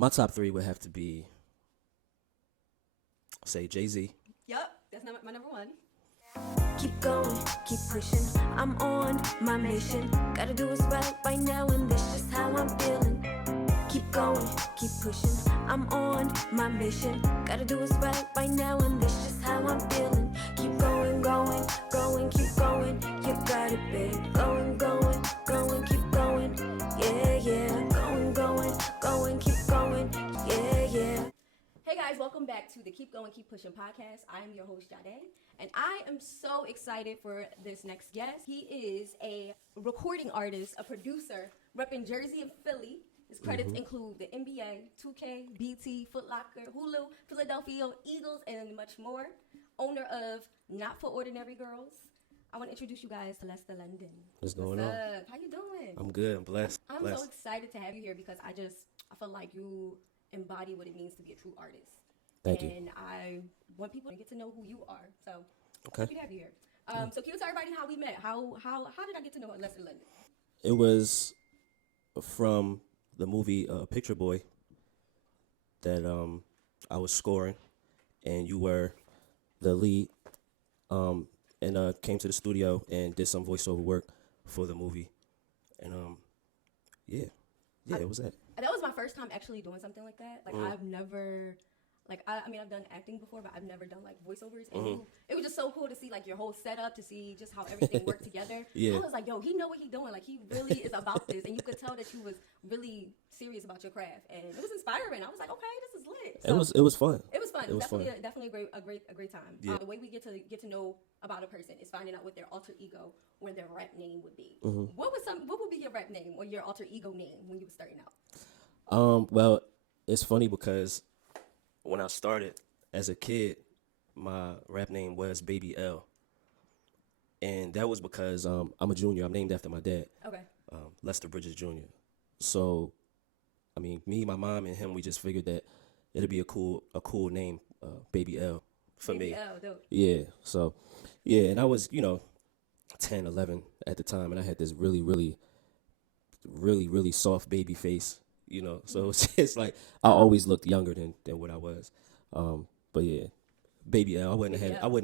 My top three would have to be, say, Jay-Z. Yup, that's my number one. Keep going, keep pushing. I'm on my mission. Gotta do what's right now, and this just how I'm feeling. Keep going, keep pushing. I'm on my mission. Gotta do what's right now, and this just how I'm feeling. Keep going, keep going. You got it, babe. Going, keep going. Yeah. Going, keep going. Yeah. Hey guys, welcome back to the Keep Going, Keep Pushing podcast. I am your host, Jade, and I am so excited for this next guest. He is a recording artist, a producer, repping Jersey and Philly. His credits include the NBA, 2K, BT, Foot Locker, Hulu, Philadelphia Eagles, and much more. Owner of Not For Ordinary Girls. I want to introduce you guys to Lester London. What's going on? How you doing? I'm good. I'm blessed. I'm so excited to have you here because I feel like you embody what it means to be a true artist. Thank you. And I want people to get to know who you are. So Okay. happy to have you here. So can you tell everybody how we met? How did I get to know Lester London? It was from the movie Picture Boy that I was scoring, and you were the lead, and came to the studio and did some voiceover work for the movie, and it was that. That was my first time actually doing something like that. Like I've never, I've done acting before, but I've never done like voiceovers. And it was just so cool to see like your whole setup, to see just how everything worked together. Yeah. I was like, yo, he know what he doing. Like he really is about this, and you could tell that you was really serious about your craft, and it was inspiring. I was like, okay, this is lit. So, It was fun. It was fun. It was Definitely a great time. Yeah. The way we get to know about a person is finding out what their alter ego or their rap name would be. What would be your rap name or your alter ego name when you were starting out? Well, it's funny because when I started as a kid, my rap name was Baby L, and that was because I'm a junior. I'm named after my dad, Okay. Lester Bridges Jr. So, I mean, me, my mom, and him, we just figured that it'd be a cool name, Baby L, for Baby me. L, dope. Yeah. So, yeah, and I was 10, 11 at the time, and I had this really soft baby face. So it's just like I always looked younger than what I was. But yeah, Baby L, I wouldn't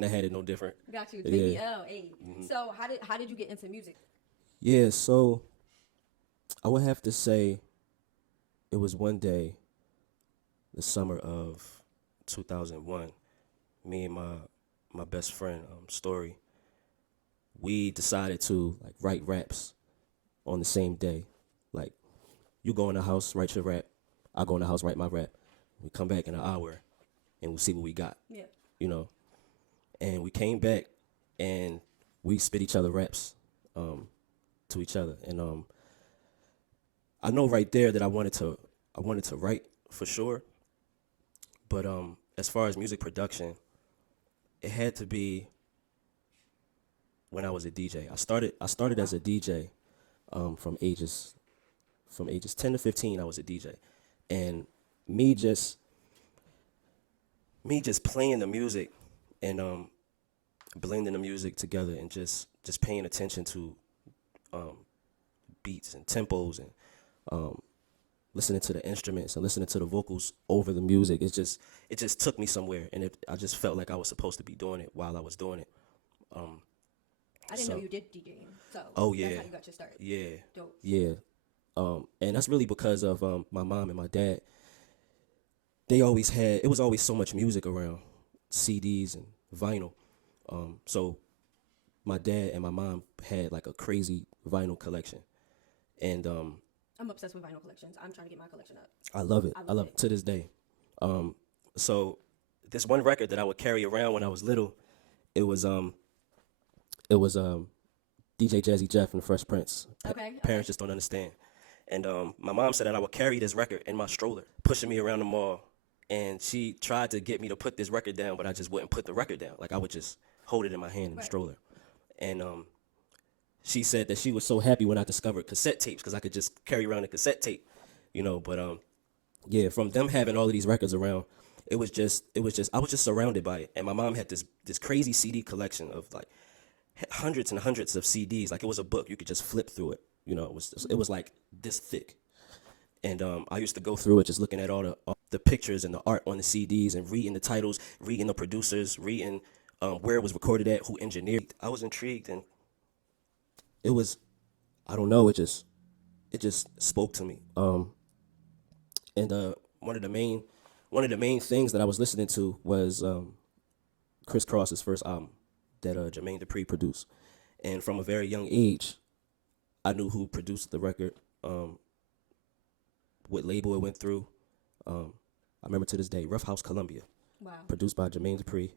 have had it no different. Got you, Baby Yeah. L. Hey. So how did you get into music? Yeah, so I would have to say it was one day, the summer of 2001, me and my best friend, Story, we decided to like write raps on the same day. Like, you go in the house, write your rap. I go in the house, write my rap. We come back in an hour, and we'll see what we got. Yeah. And we came back, and we spit each other raps to each other. And I know right there that I wanted to write for sure. But as far as music production, it had to be when I was a DJ. I started as a DJ from ages 10 to 15. I was a DJ, and me just playing the music and blending the music together and just paying attention to beats and tempos and listening to the instruments and listening to the vocals over the music. It just took me somewhere, and I just felt like I was supposed to be doing it while I was doing it. I didn't know you did DJing. So Oh, yeah. that's how you got your start. Yeah. Dope. Yeah. And that's really because of my mom and my dad. It was always so much music around, CDs and vinyl. So my dad and my mom had like a crazy vinyl collection. And I'm obsessed with vinyl collections. I'm trying to get my collection up. I love it. I love it to this day. So this one record that I would carry around when I was little, it was DJ Jazzy Jeff and the Fresh Prince. Okay. Parents just don't understand. And my mom said that I would carry this record in my stroller, pushing me around the mall. And she tried to get me to put this record down, but I just wouldn't put the record down. Like, I would just hold it in my hand in the stroller. And she said that she was so happy when I discovered cassette tapes, because I could just carry around a cassette tape, But yeah, from them having all of these records around, I was just surrounded by it. And my mom had this crazy CD collection of like hundreds and hundreds of CDs. Like, it was a book. You could just flip through it. It was like this thick. And I used to go through it just looking at all the pictures and the art on the CDs and reading the titles, reading the producers, reading where it was recorded at, who engineered. I was intrigued, and it was, I don't know, it just spoke to me. And one of the main things that I was listening to was Chris Cross's first album that Jermaine Dupri produced. And from a very young age, I knew who produced the record, what label it went through. I remember to this day, Rough House Columbia, Wow. produced by Jermaine Dupri.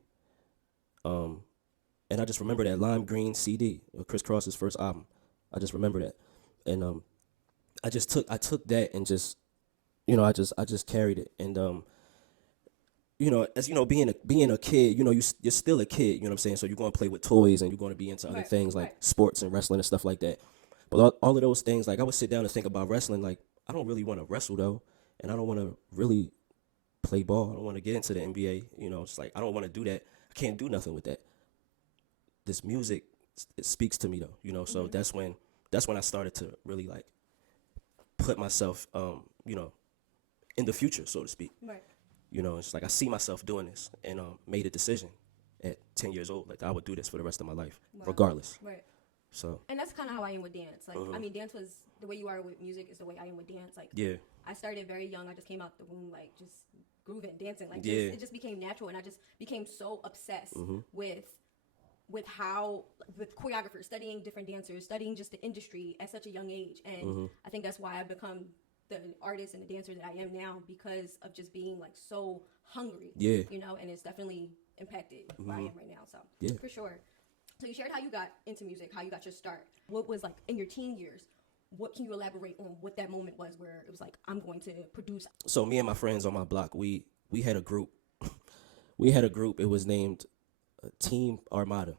And I just remember that lime green CD, Chris Cross's first album. I just remember that, and I took that and just, I just carried it. And as you know, being a kid, you're still a kid. You know what I'm saying? So you're going to play with toys, and you're going to be into other things like sports and wrestling and stuff like that. But all of those things, like I would sit down and think about wrestling. Like, I don't really want to wrestle though, and I don't want to really play ball. I don't want to get into the NBA. It's like I don't want to do that. I can't do nothing with that. This music, it speaks to me though. So that's when I started to really like put myself, in the future, so to speak. Right. It's like I see myself doing this, and made a decision at 10 years old, like I would do this for the rest of my life, regardless. Right. So. And that's kind of how I am with dance. Like, I mean, dance was the way you are with music is the way I am with dance. Like, yeah. I started very young. I just came out the womb, like, just grooving, dancing. Like, yeah. it just became natural, and I just became so obsessed with choreographers, studying different dancers, studying just the industry at such a young age. And I think that's why I've become the artist and the dancer that I am now, because of just being like so hungry. Yeah. And it's definitely impacted where I am right now. So yeah, for sure. So you shared how you got into music, how you got your start. What was like in your teen years? What can you elaborate on what that moment was where it was like, I'm going to produce? So me and my friends on my block, we had a group. We had a group. It was named Team Armada.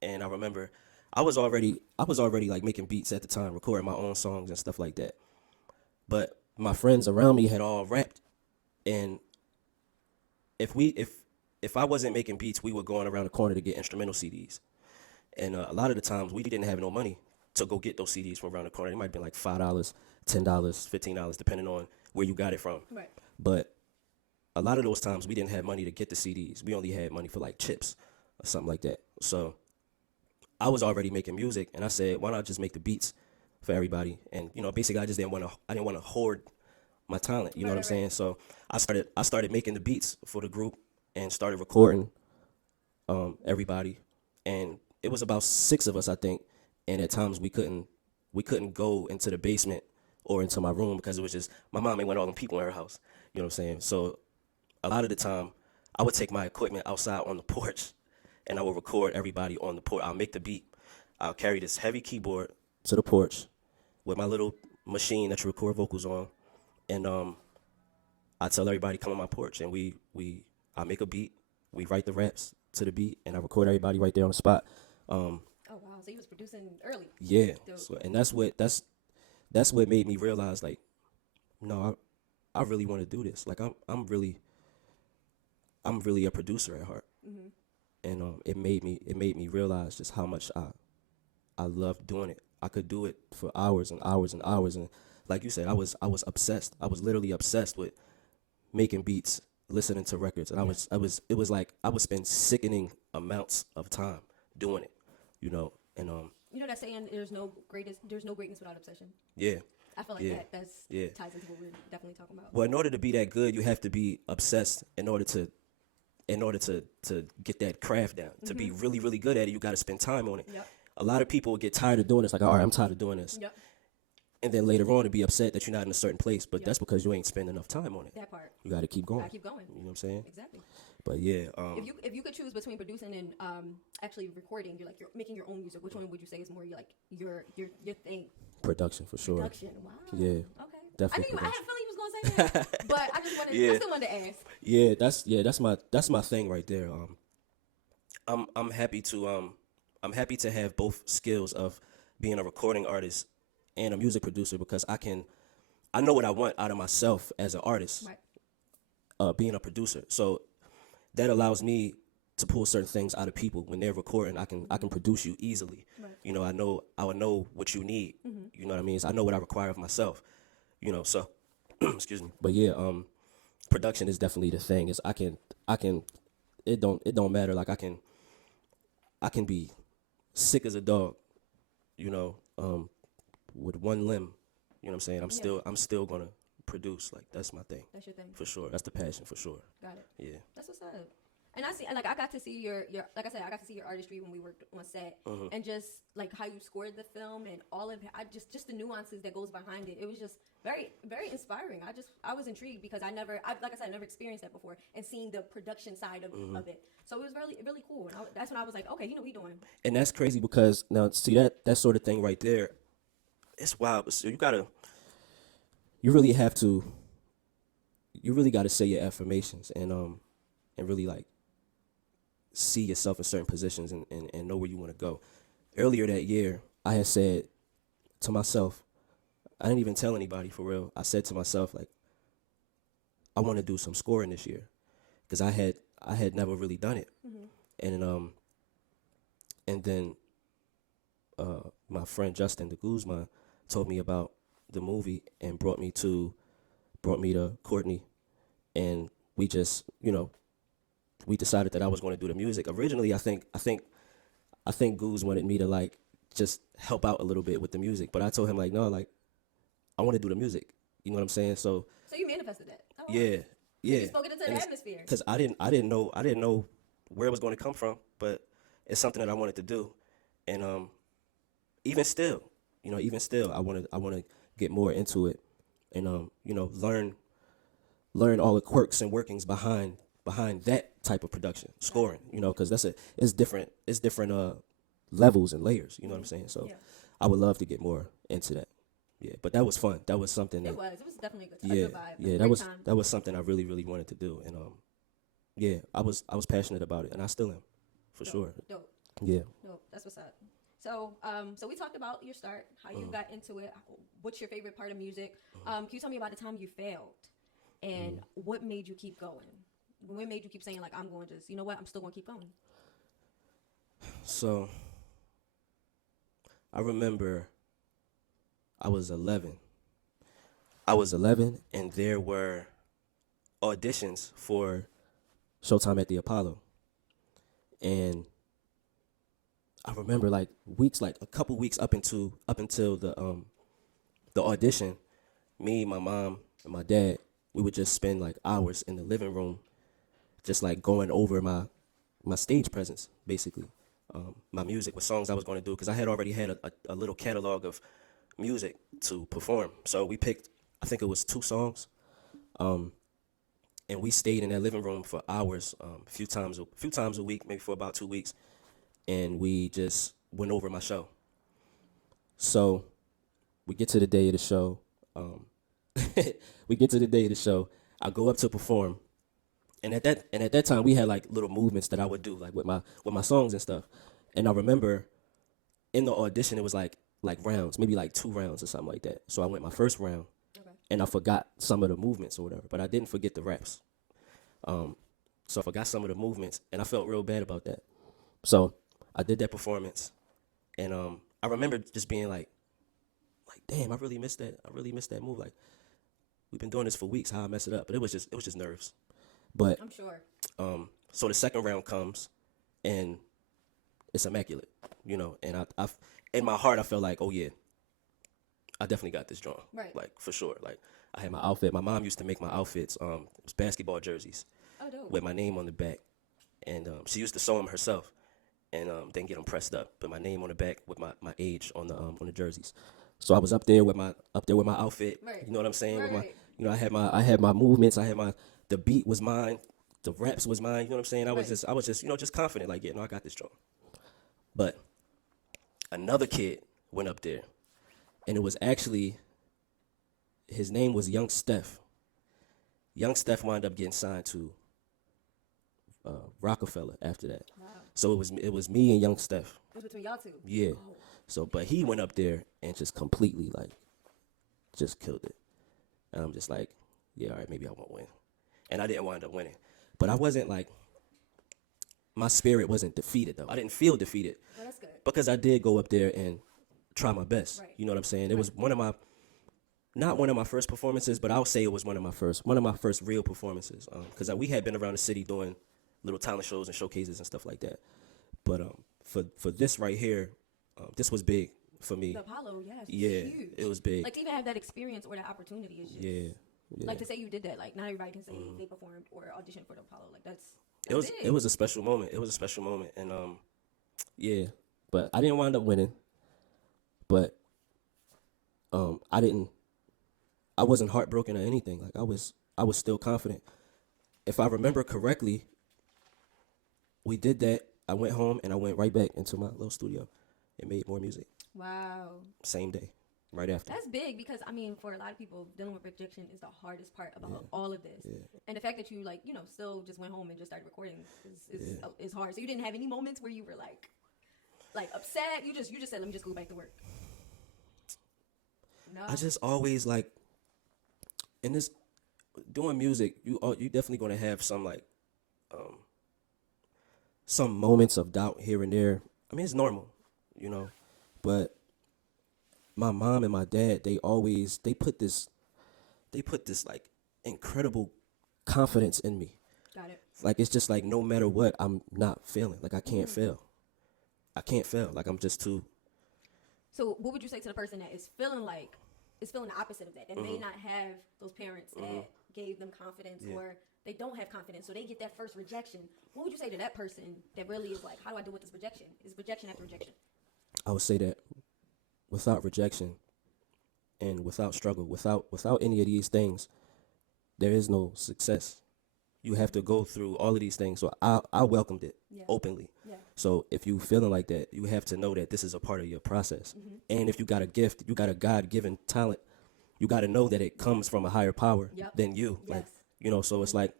And I remember I was already like making beats at the time, recording my own songs and stuff like that. But my friends around me had all rapped, and if I wasn't making beats, we were going around the corner to get instrumental CDs. And a lot of the times we didn't have no money to go get those CDs from around the corner. It might have been like $5, $10, $15, depending on where you got it from. Right. But a lot of those times we didn't have money to get the CDs. We only had money for like chips or something like that. So I was already making music, and I said, why not just make the beats for everybody? And basically I didn't want to hoard my talent. You know what I'm saying? So I started making the beats for the group and started recording everybody. And it was about 6 of us, I think. And at times we couldn't go into the basement or into my room because it was just, my mom ain't want all them people in her house. You know what I'm saying? So a lot of the time I would take my equipment outside on the porch, and I would record everybody on the porch. I'll make the beat. I'll carry this heavy keyboard to the porch with my little machine that you record vocals on. And I tell everybody, come on my porch, and I make a beat. We write the raps to the beat, and I record everybody right there on the spot. Oh wow! So you was producing early. Yeah. So, and that's what made me realize, like, no, I really want to do this. Like, I'm really a producer at heart. And it made me realize just how much I love doing it. I could do it for hours and hours and hours, and like you said, I was obsessed. I was literally obsessed with making beats, listening to records, and it was like I would spend sickening amounts of time doing it, and that saying, there's no greatness without obsession. Yeah. I feel like that's ties into what we're definitely talking about. Well, in order to be that good, you have to be obsessed in order to get that craft down. To be really, really good at it, you got to spend time on it. Yep. A lot of people get tired of doing this, like, all right, I'm tired of doing this. Yep. And then later on to be upset that you're not in a certain place, but that's because you ain't spending enough time on it. That part. You got to keep going. Gotta keep going. You know what I'm saying? Exactly. But yeah. If you could choose between producing and actually recording, you're making your own music. Which one would you say is more your thing? Production, for sure. Production. Wow. Yeah. Okay. Definitely. I had a feeling you was gonna say that, but I just wanted. I still wanted to ask. Yeah, that's my thing right there. I'm happy to have both skills of being a recording artist and a music producer, because I know what I want out of myself as an artist. Right. Being a producer, so that allows me to pull certain things out of people when they're recording. I can produce you easily. Right. I would know what you need. You know what I mean? So I know what I require of myself. So excuse me. But yeah, production is definitely the thing. Is I can it don't matter. Like I can be sick as a dog, you know, with one limb. You know what I'm saying? I'm still gonna produce. Like that's my thing. That's your thing. For sure. That's the passion for sure. Got it. Yeah. That's what's up. And I see, like, I got to see your, like I said, I got to see your artistry when we worked on set, and just like how you scored the film and all of it. Just the nuances that goes behind it. It was just very, very inspiring. I was intrigued because like I said, I never experienced that before, and seeing the production side of it. So it was really, really cool. And that's when I was like, okay, you know what we doing. And that's crazy because now see that sort of thing right there, it's wild. So you really have to, you really got to say your affirmations and really like see yourself in certain positions and know where you want to go. Earlier that year, I had said to myself, I didn't even tell anybody for real. I said to myself, like, I want to do some scoring this year because I had never really done it. And then my friend Justin de Guzman told me about the movie and brought me to Courtney, and we just, we decided that I was going to do the music. Originally, I think Goose wanted me to like just help out a little bit with the music, but I told him like, no, like I want to do the music. You know what I'm saying? So you manifested that. Oh, yeah. You spoke it into the atmosphere. Because I didn't know where it was going to come from, but it's something that I wanted to do, and even still, I want to get more into it, and learn all the quirks and workings behind that type of production, scoring, because it's different levels and layers, you know what I'm saying? So I would love to get more into that. Yeah, but that was fun. That was something it was definitely a good vibe. Yeah, that was something I really, really wanted to do, and yeah, I was passionate about it, and I still am, for sure. Dope. Yeah. Dope. That's what's up. So, so we talked about your start, how you got into it. What's your favorite part of music? Can you tell me about the time you failed, and what made you keep going? What made you keep saying like, I'm going to just, you know what, I'm still going to keep going? So, I remember I was 11. And there were auditions for Showtime at the Apollo. And I remember like a couple weeks up until the audition, me, my mom, and my dad, we would just spend like hours in the living room just like going over my stage presence, basically. My music, what songs I was going to do, because I had already had a little catalog of music to perform. So we picked, I think it was 2 songs, and we stayed in that living room for hours, a few times a week, maybe for about 2 weeks, and we just went over my show. So we get to the day of the show. I go up to perform. And at that time, we had like little movements that I would do, like with my songs and stuff. And I remember in the audition, it was like rounds, maybe like 2 rounds or something like that. So I went my first round, and I forgot some of the movements or whatever, but I didn't forget the raps. So I forgot some of the movements, and I felt real bad about that. So I did that performance, and I remember just being like, damn, I really missed that move. Like, we've been doing this for weeks. How I mess it up? But it was just nerves. But I'm sure. So the second round comes, and it's immaculate, and I in my heart I felt like, oh yeah, I definitely got this drawn, right? Like for sure. Like I had my outfit. My mom used to make my outfits. It was basketball jerseys, with my name on the back, and she used to sew them herself, and then get them pressed up, put my name on the back with my age on the jerseys. So I was up there with my outfit. Right. You know what I'm saying? Right. With I had my movements. The beat was mine. The raps was mine. You know what I'm saying? I was just just confident. Like, I got this drawn. But another kid went up there, and it was actually, his name was Young Steph. Young Steph wound up getting signed to Rockefeller after that. Wow. So it was me and Young Steph. It was between y'all two. Yeah. Oh. So, but he went up there and just completely like, just killed it. And I'm just like, yeah, all right, maybe I won't win. And I didn't wind up winning. But I wasn't like, my spirit wasn't defeated though. I didn't feel defeated. Well, that's good. Because I did go up there and try my best. Right. You know what I'm saying? It was one of not one of my first performances, but I'll say it was one of my first real performances. Because we had been around the city doing little talent shows and showcases and stuff like that. But for this right here, this was big for me. The Apollo, yes, Yeah, huge. it was big. Like to even have that experience or that opportunity is just Yeah. like to say you did that. Like not everybody can say they performed or auditioned for the Apollo. Like that's It was a special moment. It was a special moment, and yeah. But I didn't wind up winning. But I wasn't heartbroken or anything. Like I was still confident. If I remember correctly, we did that. I went home and I went right back into my little studio and made more music. Wow. Same day, right after. That's big because I mean, for a lot of people, dealing with rejection is the hardest part about all of this. And the fact that you still just went home and just started recording is hard. So you didn't have any moments where you were like upset. You just said, let me just go back to work. No. I just always like in this doing music, you definitely gonna have some moments of doubt here and there. I mean, it's normal, but my mom and my dad, they put this like incredible confidence in me. Got it. Like it's just like no matter what, I'm not failing. Like I can't fail. Like I'm just too. So what would you say to the person that is feeling the opposite of that? That may not have those parents that gave them confidence or they don't have confidence, so they get that first rejection. What would you say to that person that really is like, how do I deal with this rejection? Is rejection after rejection? I would say that without rejection and without struggle, without any of these things, there is no success. You have to go through all of these things. So I welcomed it openly. Yeah. So if you feeling like that, you have to know that this is a part of your process. And if you got a gift, you got a God-given talent, you got to know that it comes from a higher power than you. Yes. Like, so it's like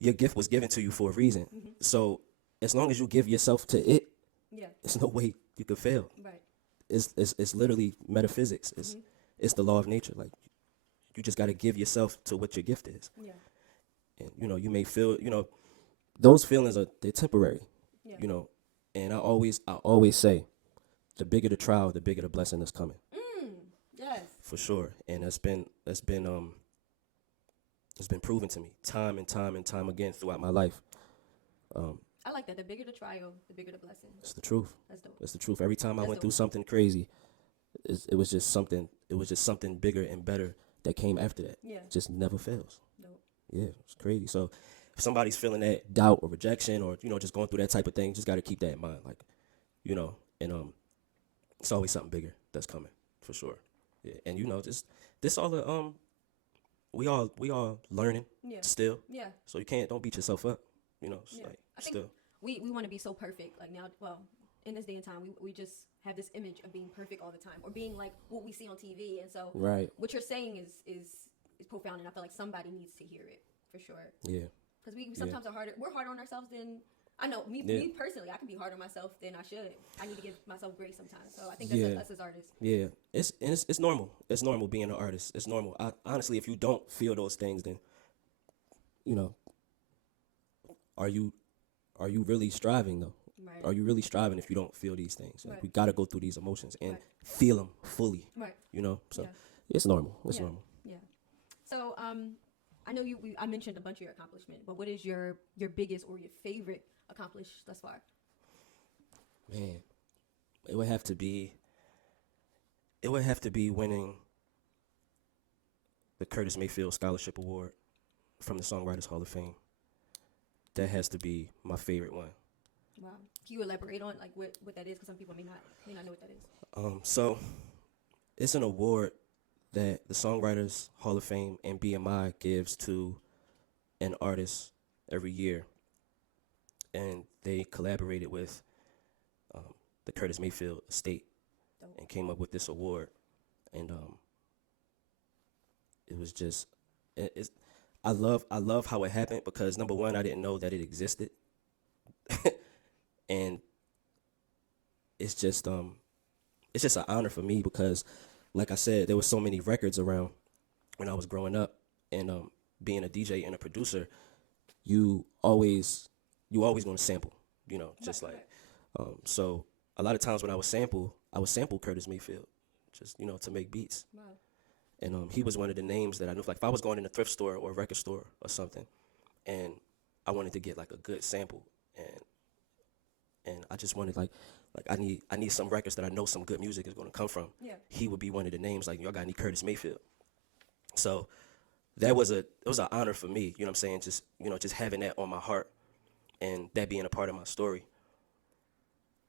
your gift was given to you for a reason. So as long as you give yourself to it, there's no way you could fail. Right. It's literally metaphysics. It's the law of nature. Like you just got to give yourself to what your gift is. Yeah. And you may feel, those feelings they're temporary. Yeah. And I always say, the bigger the trial, the bigger the blessing that's coming. Yes. For sure. And that's been proven to me time and time again throughout my life. I like that. The bigger the trial, the bigger the blessing. It's the truth. That's dope. It's the truth. Every time I went through dope. something crazy, it was just something bigger and better that came after that. Yeah. It just never fails. Dope. Yeah, it's crazy. So if somebody's feeling that doubt or rejection or, just going through that type of thing, just got to keep that in mind. Like, and it's always something bigger that's coming for sure. Yeah. And, just this all the, we all learning still. Yeah. So don't beat yourself up, it's like I still. think we want to be so perfect. Like now, well, in this day and time, we just have this image of being perfect all the time or being like what we see on TV. And so Right. what you're saying is profound. And I feel like somebody needs to hear it for sure. Yeah. Because we sometimes we're harder on ourselves than, I know, me personally, I can be harder on myself than I should. I need to give myself grace sometimes. So I think that's us as artists. Yeah. It's normal. It's normal being an artist. It's normal. Honestly, if you don't feel those things, then, are you really striving though? Right. Are you really striving if you don't feel these things? Like, Right. we got to go through these emotions and feel them fully. Right. So it's normal. It's normal. Yeah. So I know I mentioned a bunch of your accomplishments, but what is your biggest or your favorite accomplished thus far? Man, it would have to be winning the Curtis Mayfield Scholarship Award from the Songwriters Hall of Fame. That has to be my favorite one. Wow. Can you elaborate on like what that is? Because some people may not know what that is. So it's an award that the Songwriters Hall of Fame and BMI gives to an artist every year. And they collaborated with the Curtis Mayfield estate and came up with this award. And it was just, I love how it happened because number one, I didn't know that it existed. And it's just an honor for me because, like I said, there were so many records around when I was growing up, and being a DJ and a producer, you always going to sample, just like, so a lot of times when I would sample Curtis Mayfield, just, to make beats. Wow. And he was one of the names that I knew. Like if I was going in a thrift store or a record store or something, and I wanted to get like a good sample, and I just wanted like I need some records that I know some good music is going to come from. Yeah. He would be one of the names. Like y'all got any Curtis Mayfield. So it was an honor for me. You know what I'm saying? Just having that on my heart, and that being a part of my story.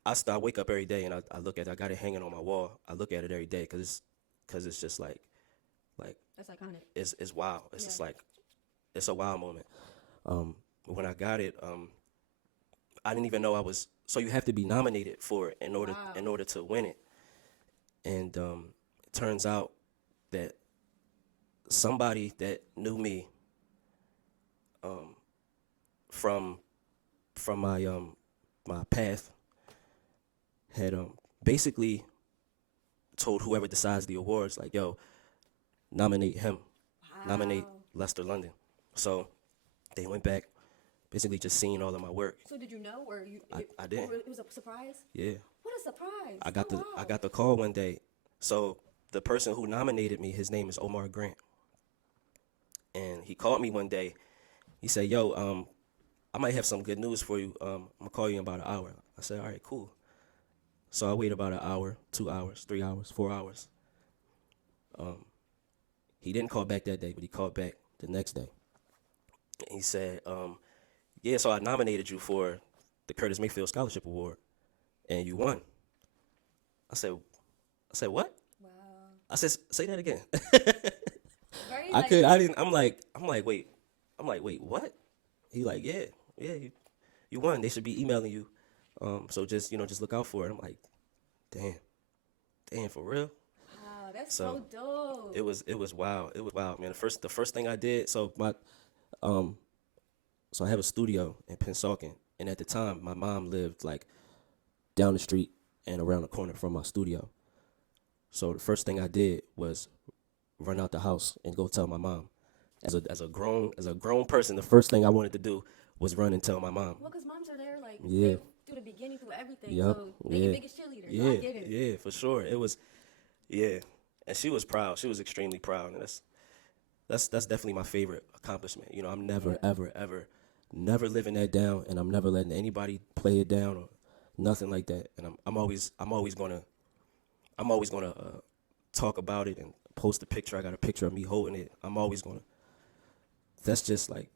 I wake up every day and I look at it. I got it hanging on my wall. I look at it every day because it's just like That's iconic. it's wild. It's Yeah. just like it's a wild moment. When I got it, I didn't even know I was. So you have to be nominated for it in order Wow. to win it. And it turns out that somebody that knew me from my path had basically told whoever decides the awards, like, yo, nominate him, nominate Wow. Lester London. So they went back, basically just seeing all of my work. So did you know, or you? I didn't. Or it was a surprise. Yeah, What a surprise! I got Oh, the wow. I got the call one day. So the person who nominated me, his name is Omar Grant, and he called me one day. He said, "Yo, I might have some good news for you. I'm gonna call you in about an hour." I said, "All right, cool." So I waited about an hour, 2 hours, 3 hours, 4 hours. He didn't call back that day, but he called back the next day. And he said, "Yeah, so I nominated you for the Curtis Mayfield Scholarship Award, and you won." I said, "What?" Wow. I said, "Say that again." Very, I like, could. I didn't. I'm like, wait. I'm like, wait, what? He like, yeah, you won. They should be emailing you. So just look out for it. I'm like, damn, for real. Wow, that's So, so dope. It was wild. It was wild, man. The first thing I did. So I have a studio in Pennsauken, and at the time, my mom lived like down the street and around the corner from my studio. So the first thing I did was run out the house and go tell my mom. As a grown person, the first thing I wanted to do was run and tell my mom. Well, because moms are there, like, Yeah. they, through the beginning, through everything. Yep. So they your biggest cheerleader. So I get it. Yeah, for sure. It was, yeah, and she was proud. She was extremely proud, and that's definitely my favorite accomplishment. I'm never, ever, never living that down, and I'm never letting anybody play it down or nothing like that. And I'm always gonna talk about it and post a picture. I got a picture of me holding it. I'm always gonna. That's just like,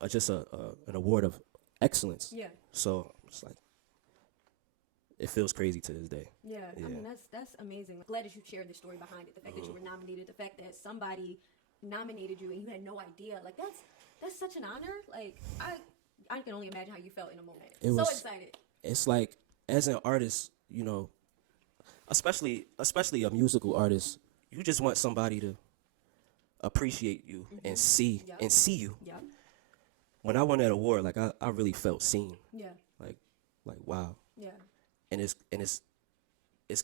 an award of excellence. Yeah. So it's like, it feels crazy to this day. Yeah, Yeah. I mean that's amazing. I'm glad that you shared the story behind it. The fact that you were nominated, the fact that somebody nominated you and you had no idea. Like that's such an honor. Like I can only imagine how you felt in a moment. It So was- excited. It's like, as an artist, especially a musical artist, you just want somebody to appreciate you and see Yep. and see you. Yeah. When I won that award, like I really felt seen. Yeah. Like wow. Yeah. And it's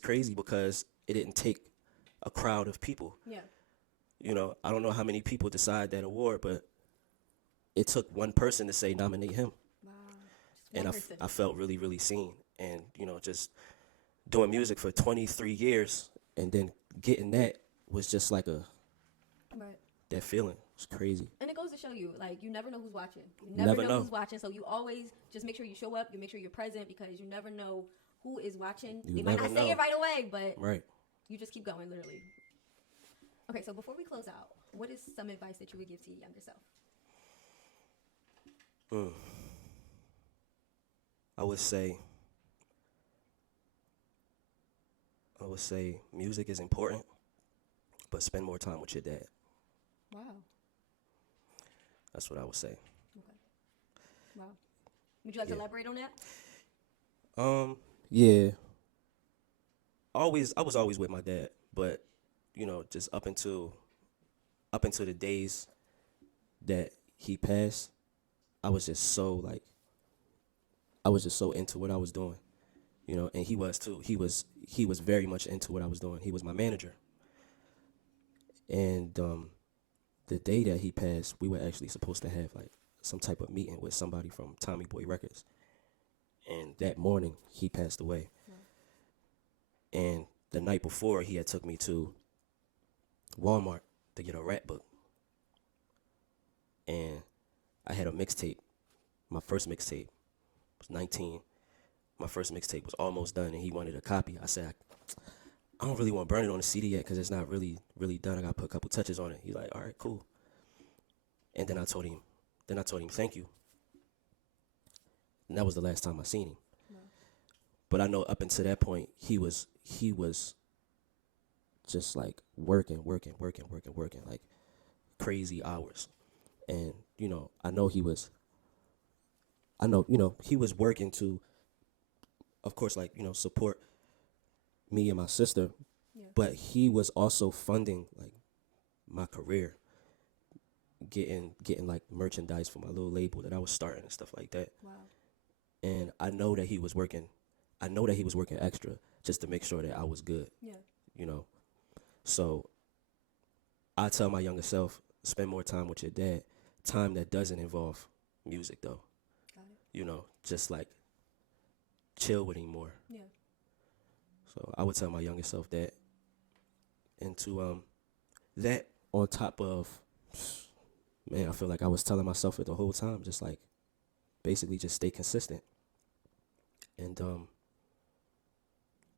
crazy because it didn't take a crowd of people. Yeah. I don't know how many people decide that award, but it took one person to say nominate him. Wow. Just And one person. I felt really, really seen. And, just doing music for 23 years and then getting that was just like Right. that feeling. It's crazy. And it goes to show you, like, you never know who's watching. You Never never know know. who's watching. So you always just make sure you show up. You make sure you're present because you never know who is watching. You They might never not say know. it right away, but Right. you just keep going, literally. Okay, so before we close out, what is some advice that you would give to your younger self? I would say music is important, but spend more time with your dad. Wow. That's what I would say. Okay. Wow. Would you like to Yeah. elaborate on that? Yeah. I was always with my dad, but just up until the days that he passed, I was just so into what I was doing, and he was too. He was very much into what I was doing. He was my manager. And the day that he passed, we were actually supposed to have like some type of meeting with somebody from Tommy Boy Records. And that morning, he passed away. And the night before, he had took me to Walmart to get a rap book, and I had a mixtape. My first mixtape was 19. My first mixtape was almost done, and he wanted a copy. I said, I don't really want to burn it on the CD yet because it's not really done. I got to put a couple touches on it. He's like, all right, cool. And then I told him thank you. And that was the last time I seen him. Wow. But I know up until that point, he was just like working like crazy hours. And, I know he was working to, of course, like, support me and my sister, Yeah. but he was also funding like my career, getting like merchandise for my little label that I was starting and stuff like that. Wow. And I know that he was working extra just to make sure that I was good, Yeah. So I tell my younger self, spend more time with your dad, time that doesn't involve music though. Got it. Just like chill with him more. Yeah. So I would tell my younger self that. And to that on top of, man, I feel like I was telling myself it the whole time, just like basically just stay consistent. And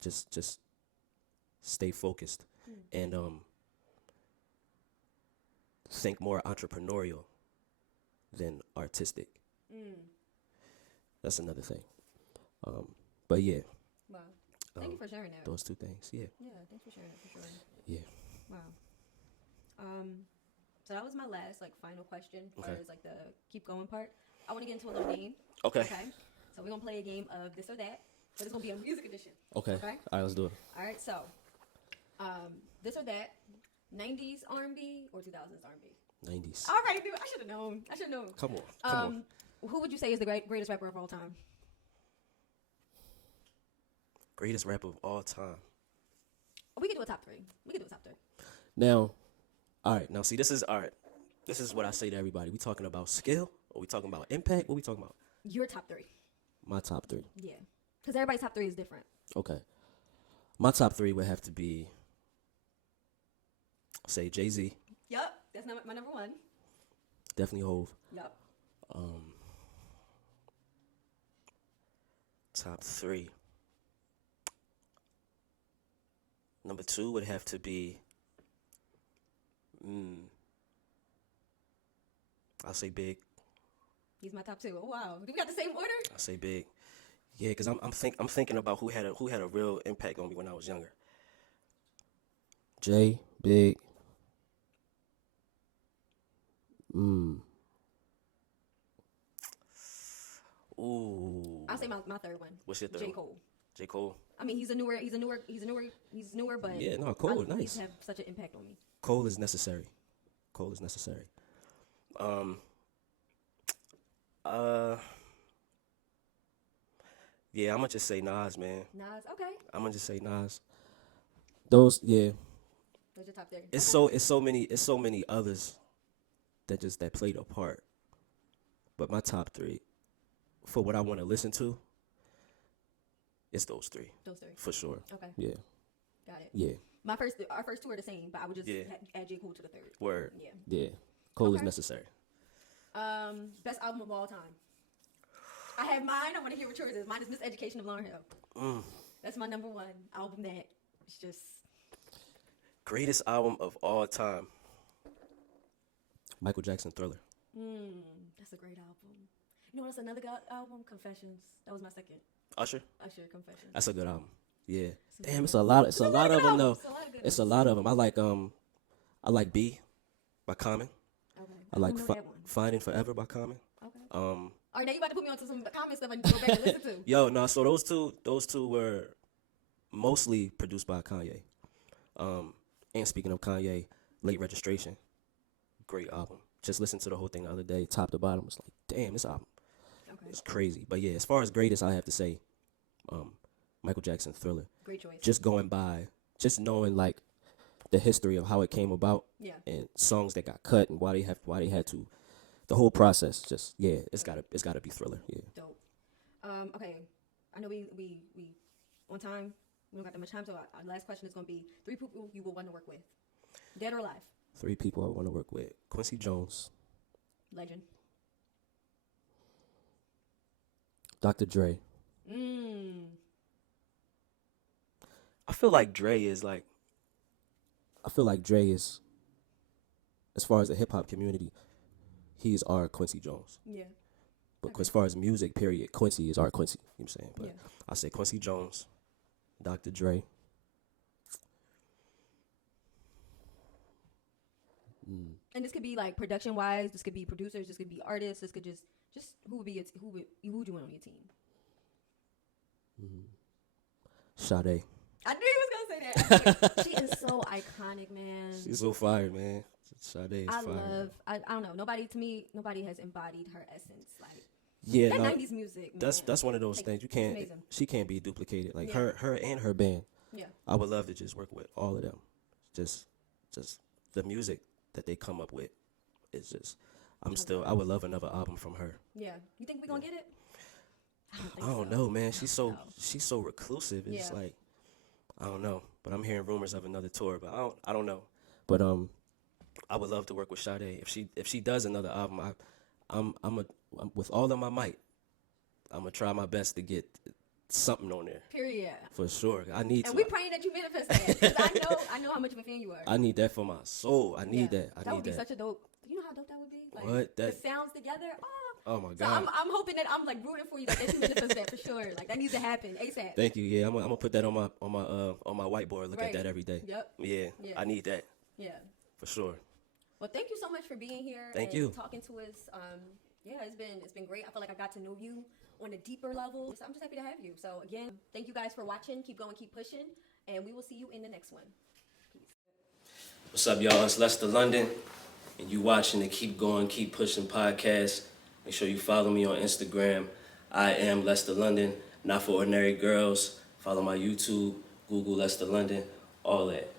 just stay focused. And think more entrepreneurial than artistic. That's another thing. But yeah. Wow. Thank you for sharing that. Those two things, yeah. Yeah, thanks for sharing that, for sure. Yeah. Wow. So that was my last, final question as Okay. far as, the keep going part. I want to get into a little game. Okay. Okay. So we're going to play a game of this or that, but it's going to be a music edition. Okay. Okay. All right, let's do it. All right, so this or that, 90s R&B or 2000s R&B? 90s. All right, dude, I should have known. Come on. Who would you say is the greatest rapper of all time? Greatest rapper of all time. We can do a top three. Now, all right. Now, see, this is what I say to everybody. We talking about skill, or we talking about impact? What we talking about? Your top three. My top three. Yeah. Because everybody's top three is different. Okay. My top three would have to be, say, Jay-Z. Yup. That's my number one. Definitely Hove. Yup. Top three. Number two would have to be, I'll say Big. He's my top two. Oh, wow. Do we got the same order? I'll say Big. Yeah, because I'm thinking about who had a real impact on me when I was younger. Jay, Big. Ooh. I'll say my third one. What's your third J. one? Cole. J. Cole. I mean, he's newer, but Yeah, no, Cole is nice. He's have such an impact on me. Cole is necessary. Yeah, I'm gonna just say Nas, man. Nas, okay. I'm gonna just say Nas. Those, yeah. Those your top three. It's so many others that played a part. But my top three, for what I want to listen to, it's those three. Those three. For sure. Okay. Yeah. Got it. Yeah. Our first two are the same, but I would just Yeah. add J. Cole to the third. Word. Yeah. Yeah. Cole is Okay. necessary. Best album of all time. I have mine. I want to hear what yours is. Mine is Miseducation of Lauryn Hill. That's my number one album that is just... Greatest album of all time. Michael Jackson, Thriller. That's a great album. You know what's another good album? Confessions. That was my second. Usher. Confessions. That's a good album. Yeah. Damn, it's a lot of them though. It's a lot of them. I like B by Common. Okay. I like don't know that one. Finding Forever by Common. Okay. Um, All right, now you about to put me onto some comment stuff I need to go back and listen to. Yo, no, so those two were mostly produced by Kanye. And speaking of Kanye, Late Registration, great album. Just listened to the whole thing the other day, top to bottom. It's like, damn, this album is crazy. But yeah, as far as greatest, I have to say, Michael Jackson, Thriller. Great choice. Just knowing like the history of how it came about, Yeah. and songs that got cut and why they had to, the whole process. Just it's gotta be Thriller. Yeah. Dope. Okay. I know we on time. We don't got that much time, so our last question is gonna be 3 people you will want to work with. Dead or alive? 3 people I want to work with. Quincy Jones, Legend. Dr. Dre. Mm. I feel like Dre is, as far as the hip hop community, he's our Quincy Jones. Yeah. But as far as music, period, Quincy is our Quincy. You know what I'm saying? But Yeah. I say Quincy Jones, Dr. Dre. And this could be like production wise. This could be producers. This could be artists. This could just who would be who would you want on your team? Sade. I knew you was gonna say that. She is so iconic, man. She's so fire, man. Sade is fire. I don't know. Nobody has embodied her essence. Like Yeah, that no, 90s music. that's one of those Like, things you it's can't. amazing. She can't be duplicated. Like Yeah. her and her band. Yeah. I would love to just work with all of them. Just the music that they come up with is just. I would love another album from her. Yeah. You think we're gonna get it? I don't know, man. She's so reclusive. It's Yeah. like I don't know. But I'm hearing rumors of another tour, but I don't know. But I would love to work with Sade. If she does another album, I'm with all of my might, I'm gonna try my best to get something on there. Period. For sure. I need And to. we praying that you manifest that. 'Cause I know how much of a fan you are. I need that for my soul. I need that. That would be such a dope. You know how dope that would be? Like, What? the That- sounds together. Oh my So God. I'm hoping that I'm like rooting for you, like that you manifest that for sure. Like that needs to happen ASAP. Thank you. Yeah, I'm gonna put that on my whiteboard. Look Right. at that every day. Yep. Yeah, Yeah. I need that Yeah. for sure. Well, thank you so much for being here. Thank and you. Talking to us. Yeah, it's been great. I feel like I got to know you on a deeper level. So I'm just happy to have you. So again, thank you guys for watching. Keep going, keep pushing, and we will see you in the next one. Peace. What's up, y'all? It's Lester London, and you watching the Keep Going, Keep Pushing podcast. Make sure you follow me on Instagram. I am Lester London, not for ordinary girls. Follow my YouTube, Google Lester London, all that.